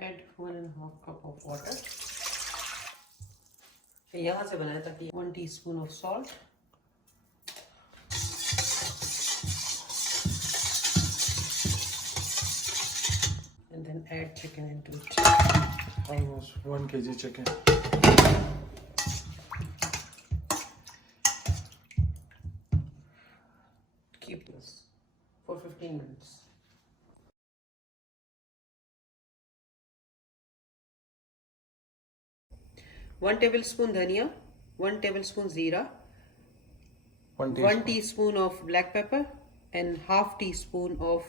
Add 1.5 cup of water. यहाँ से बनाया ताकि 1 teaspoon of salt. And then add chicken into it. Almost 1 kg chicken. Keep this for 15 minutes. One tablespoon dhania, 1 tablespoon zira, 1 teaspoon of black pepper, and half teaspoon of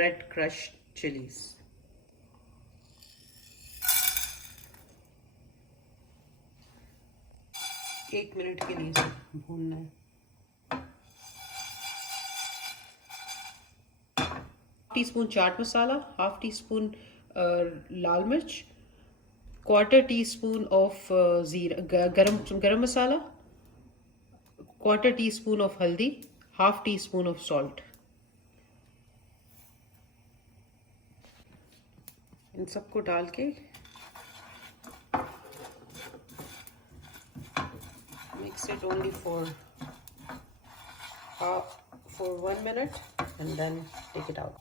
red crushed chilies. एक minute के लिए भूनना है. Teaspoon chaat masala, half teaspoon लाल मिर्च, quarter teaspoon of गरम मसाला, quarter teaspoon of हल्दी, half teaspoon of salt. इन सबको डाल के mix it only for 1 minute and then take it out.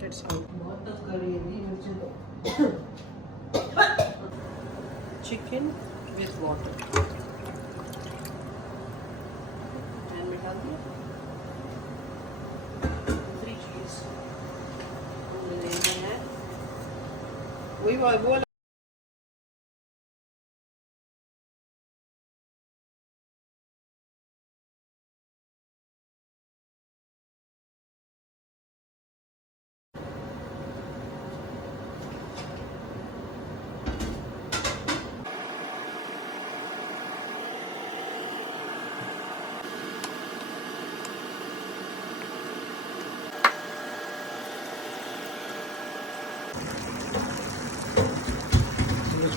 That's how. Chicken with water. And we have 3 cheese. वही वाला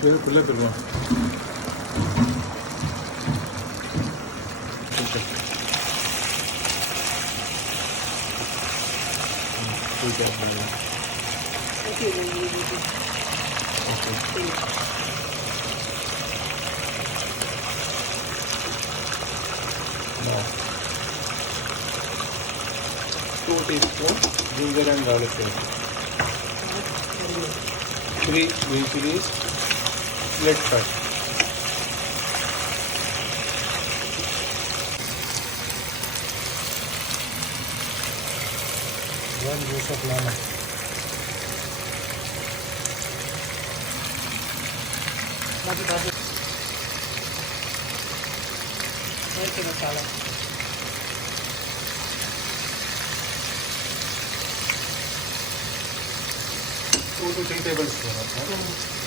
Böyle खुले फिरवा. Two teaspoon ginger and garlic paste. 3 green chilies. Split cut. One juice of lemon. masala. 2 to 3 tablespoons.